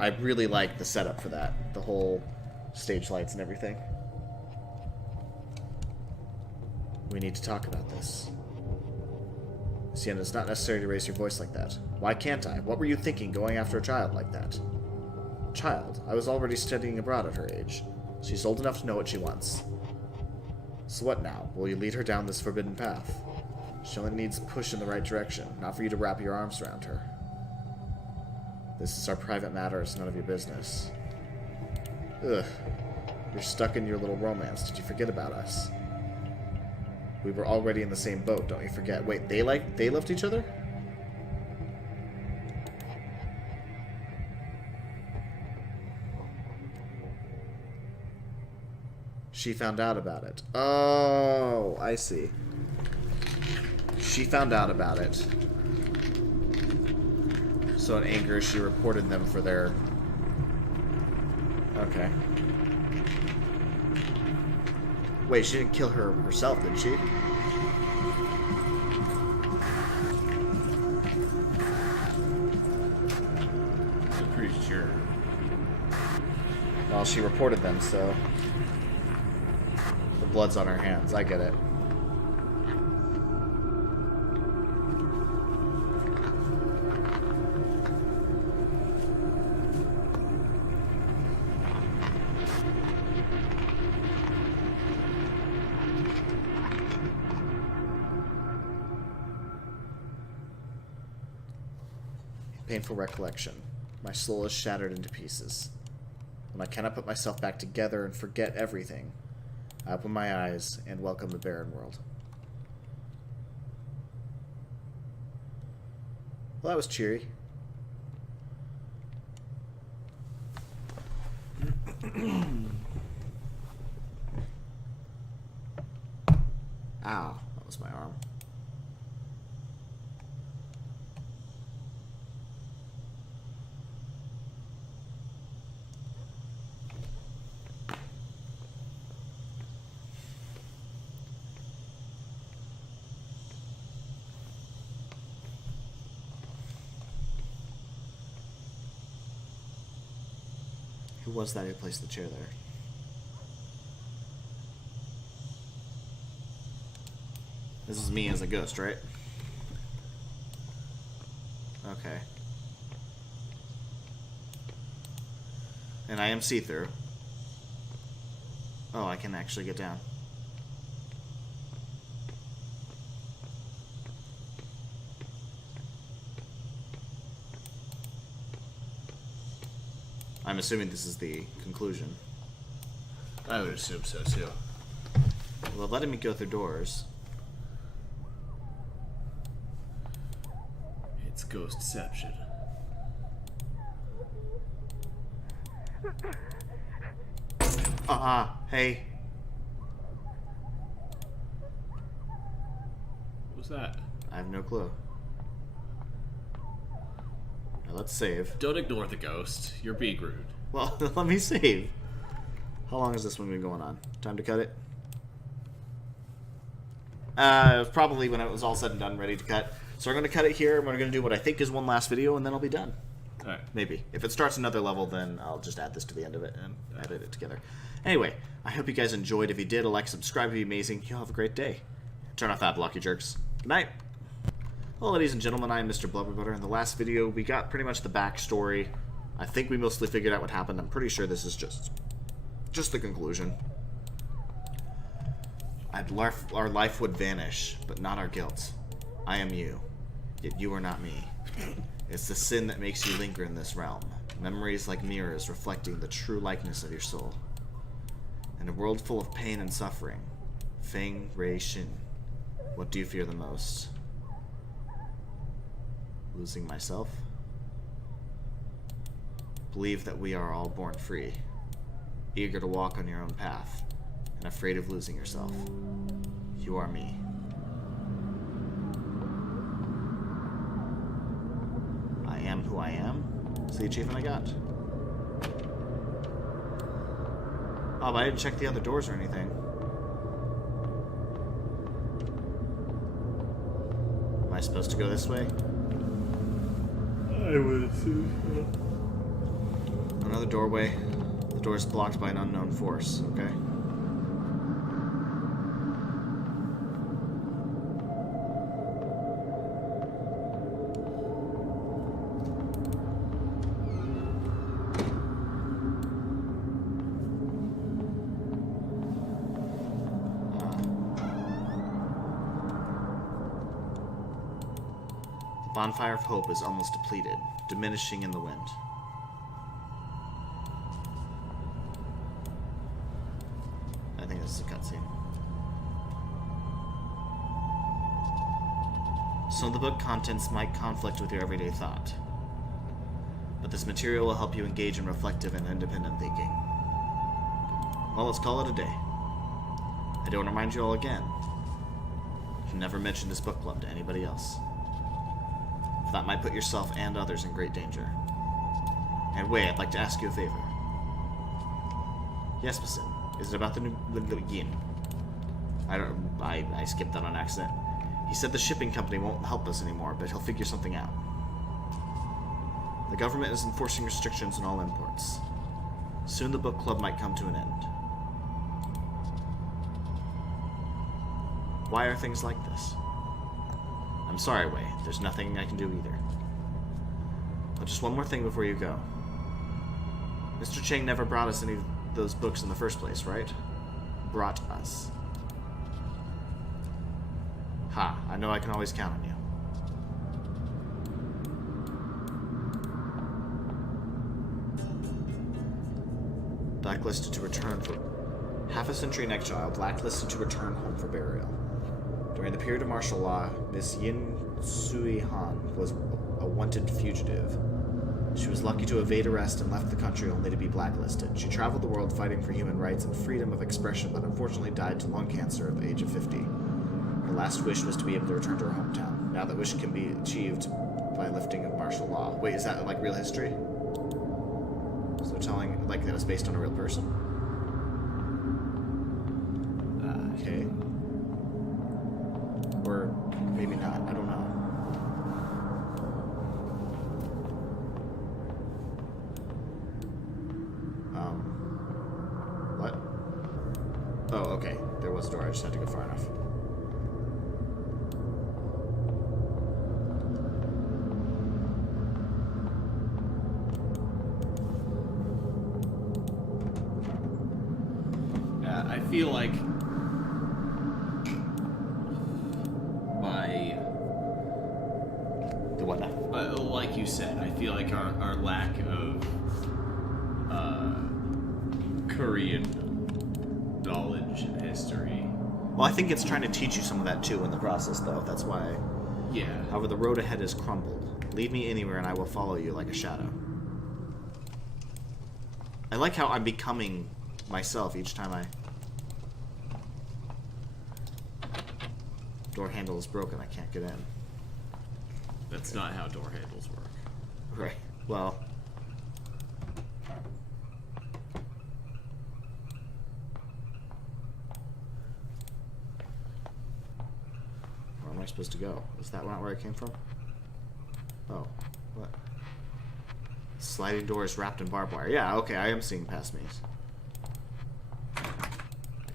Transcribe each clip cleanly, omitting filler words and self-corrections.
I really like the setup for that. The whole stage lights and everything. We need to talk about this. Sienna, it's not necessary to raise your voice like that. Why can't I? What were you thinking going after a child like that? Child? I was already studying abroad at her age. She's old enough to know what she wants. So what now? Will you lead her down this forbidden path? She only needs a push in the right direction, not for you to wrap your arms around her. This is our private matter, it's none of your business. Ugh. You're stuck in your little romance. Did you forget about us? We were already in the same boat, don't you forget. Wait, they loved each other? She found out about it. Oh, I see. She found out about it. So in anger, she reported them for their... Okay. Wait, she didn't kill her herself, did she? I'm pretty sure. Well, she reported them, so... The blood's on her hands. I get it. Painful recollection. My soul is shattered into pieces. When I cannot put myself back together and forget everything, I open my eyes and welcome the barren world. Well, that was cheery. Ow, that was my arm. Who was that who placed the chair there? This is me as a ghost, right? Okay. And I am see-through. Oh, I can actually get down. I'm assuming this is the conclusion. I would assume so too. Well, letting me go through doors. It's ghostception. Hey. What was that? I have no clue. Now let's save. Don't ignore the ghost. You're being rude. Well, let me save. How long has this one been going on? Time to cut it? Probably when it was all said and done, ready to cut. So we're going to cut it here, and we're going to do what I think is one last video, and then I'll be done. Alright. Maybe. If it starts another level, then I'll just add this to the end of it and edit it together. Anyway, I hope you guys enjoyed. If you did, a like, subscribe would be amazing. You'll have a great day. Turn off that block, you jerks. Good night. Well, ladies and gentlemen, I am Mr. Blubberbutter. In the last video, we got pretty much the backstory. I think we mostly figured out what happened. I'm pretty sure this is just the conclusion. Our life would vanish, but not our guilt. I am you, yet you are not me. It's the sin that makes you linger in this realm. Memories like mirrors reflecting the true likeness of your soul. In a world full of pain and suffering, Feng Rei Shin, what do you fear the most? Losing myself? Believe that we are all born free, eager to walk on your own path, and afraid of losing yourself. You are me. I am who I am. That's the achievement I got. Oh, but I didn't check the other doors or anything. Am I supposed to go this way? I would assume so. doorway. The door is blocked by an unknown force, okay? The bonfire of hope is almost depleted, diminishing in the wind. I think this is a cutscene. Some of the book contents might conflict with your everyday thought, but this material will help you engage in reflective and independent thinking. Well, let's call it a day. I don't remind you all again. Never mention this book club to anybody else. That might put yourself and others in great danger. And wait, I'd like to ask you a favor. Yes, Basin. Is it about the new Yin? I skipped that on accident. He said the shipping company won't help us anymore, but he'll figure something out. The government is enforcing restrictions on all imports. Soon the book club might come to an end. Why are things like this? I'm sorry, Wei. There's nothing I can do either. But just one more thing before you go. Mr. Chang never brought us any of those books in the first place, right? Brought us. Ha, I know I can always count on you. Blacklisted to return for... Half a century in exile, blacklisted to return home for burial. During the period of martial law, Miss Yin Sui Han was a wanted fugitive. She was lucky to evade arrest and left the country only to be blacklisted. She traveled the world fighting for human rights and freedom of expression, but unfortunately died to lung cancer at the age of 50. Her last wish was to be able to return to her hometown. Now that wish can be achieved by lifting of martial law. Wait, is that like real history? So they're telling like that it's based on a real person? Okay. Or maybe not. I don't know. What? Oh, okay. There was a door. I just had to go far enough. I feel like like you said, I feel like our lack of Korean knowledge and history. Well, I think it's trying to teach you some of that too in the process, though. That's why. Yeah. However, the road ahead is crumbled. Lead me anywhere and I will follow you like a shadow. I like how I'm becoming myself each time I... Door handle is broken. I can't get in. That's not how door handles work. Right. Well... Where am I supposed to go? Is that not where I came from? Oh. What? Sliding doors wrapped in barbed wire. Yeah, okay, I am seeing past me. I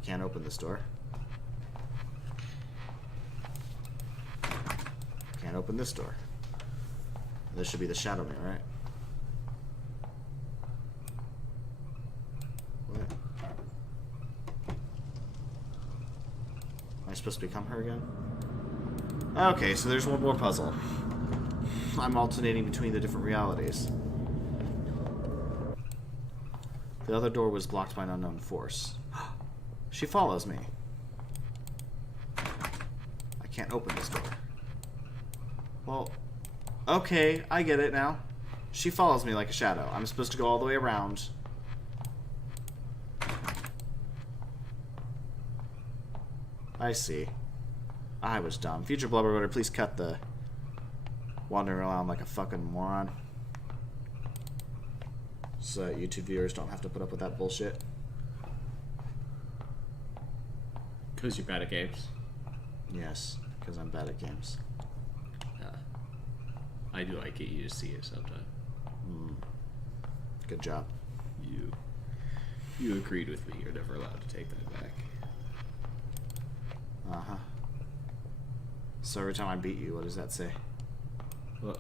can't open this door. Can't open this door. This should be the shadow mirror, right? What? Am I supposed to become her again? Okay, so there's one more puzzle. I'm alternating between the different realities. The other door was blocked by an unknown force. She follows me. I can't open this door. Well, okay, I get it now. She follows me like a shadow. I'm supposed to go all the way around. I see. I was dumb. Future Blubber, please cut the wandering around like a fucking moron. So YouTube viewers don't have to put up with that bullshit. Because you're bad at games? Yes, because I'm bad at games. I do like get you to see it sometime. Good job. You agreed with me. You're never allowed to take that back. Uh-huh. So every time I beat you, what does that say? Well,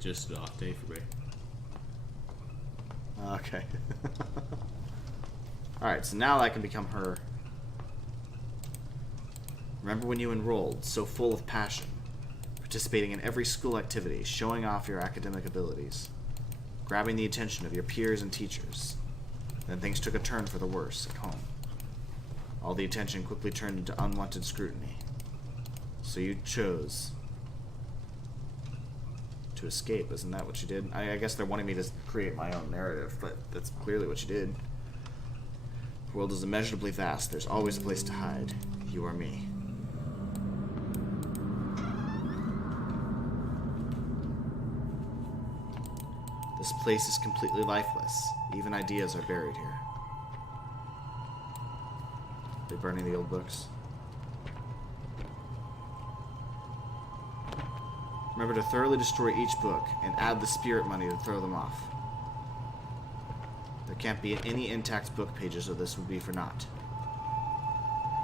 just an off day for me. Okay. Alright, so now I can become her. Remember when you enrolled, so full of passion, participating in every school activity, showing off your academic abilities, grabbing the attention of your peers and teachers. Then things took a turn for the worse at home. All the attention quickly turned into unwanted scrutiny. So you chose to escape, isn't that what you did? I guess they're wanting me to create my own narrative, but that's clearly what you did. The world is immeasurably vast. There's always a place to hide. You are me. This place is completely lifeless. Even ideas are buried here. They're burning the old books. Remember to thoroughly destroy each book and add the spirit money to throw them off. There can't be any intact book pages, or this would be for naught.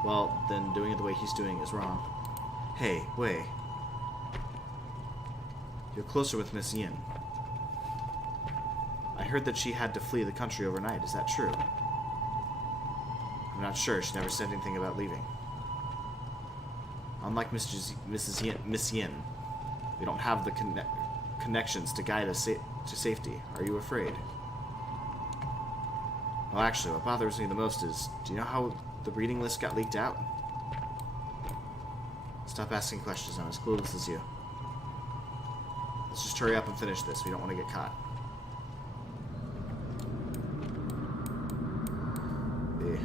Well, then doing it the way he's doing is wrong. Hey, Wei. You're closer with Miss Yin. I heard that she had to flee the country overnight. Is that true? I'm not sure. She never said anything about leaving. Unlike Miss Yin, we don't have the connections to guide us to safety. Are you afraid? Well, actually, what bothers me the most is, do you know how the reading list got leaked out? Stop asking questions. I'm as clueless as you. Let's just hurry up and finish this. We don't want to get caught. Yeah.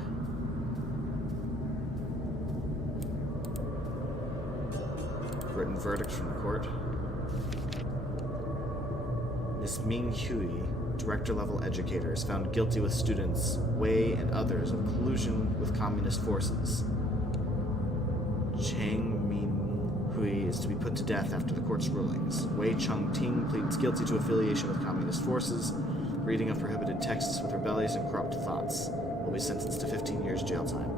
Written verdict from the court. Miss Ming Hui, director-level educator, is found guilty with students Wei and others of collusion with communist forces. Chang Min Hui is to be put to death after the court's rulings. Wei Chung Ting pleads guilty to affiliation with communist forces, reading of prohibited texts with rebellious and corrupt thoughts. Will be sentenced to 15 years jail time.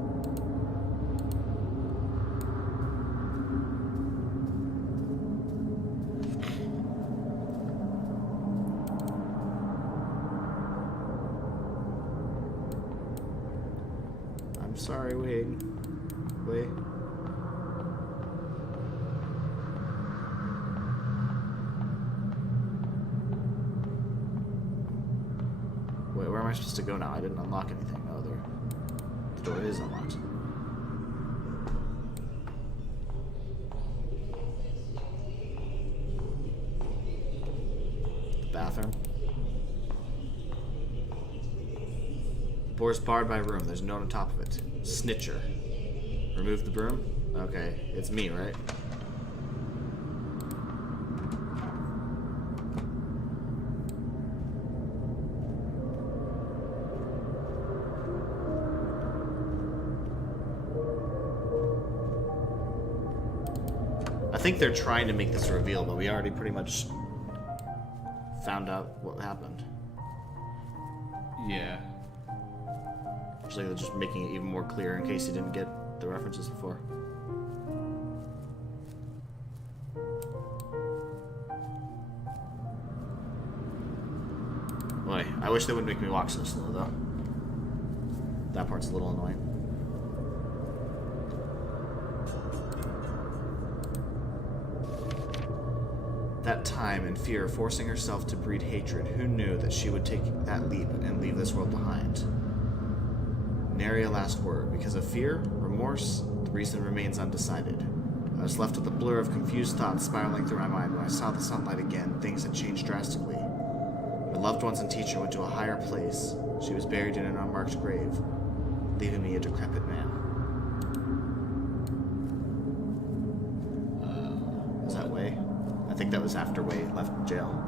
I'm sorry, Wait. Wait, where am I supposed to go now? I didn't unlock anything. Oh, there. The door is unlocked. The bathroom. The door is barred by a room. There's a note on top of it. Snitcher. Remove the broom? Okay, it's me, right? I think they're trying to make this a reveal, but we already pretty much found out what happened. Yeah. Actually, they're just making it even more clear in case you didn't get the references before. Boy, I wish they wouldn't make me walk so slow, though. That part's a little annoying. That time and fear forcing herself to breed hatred, who knew that she would take that leap and leave this world behind? Nary a last word. Because of fear, remorse, the reason remains undecided. I was left with a blur of confused thoughts spiraling through my mind. When I saw the sunlight again, things had changed drastically. My loved ones and teacher went to a higher place. She was buried in an unmarked grave, leaving me a decrepit man. Was that Wei? I think that was after Wei left jail.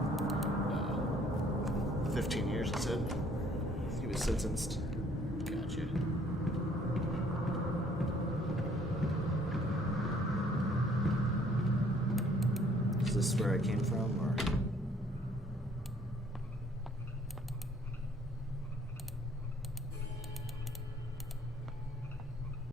15 years, it said. He was sentenced. Gotcha. Is this where I came from, or...?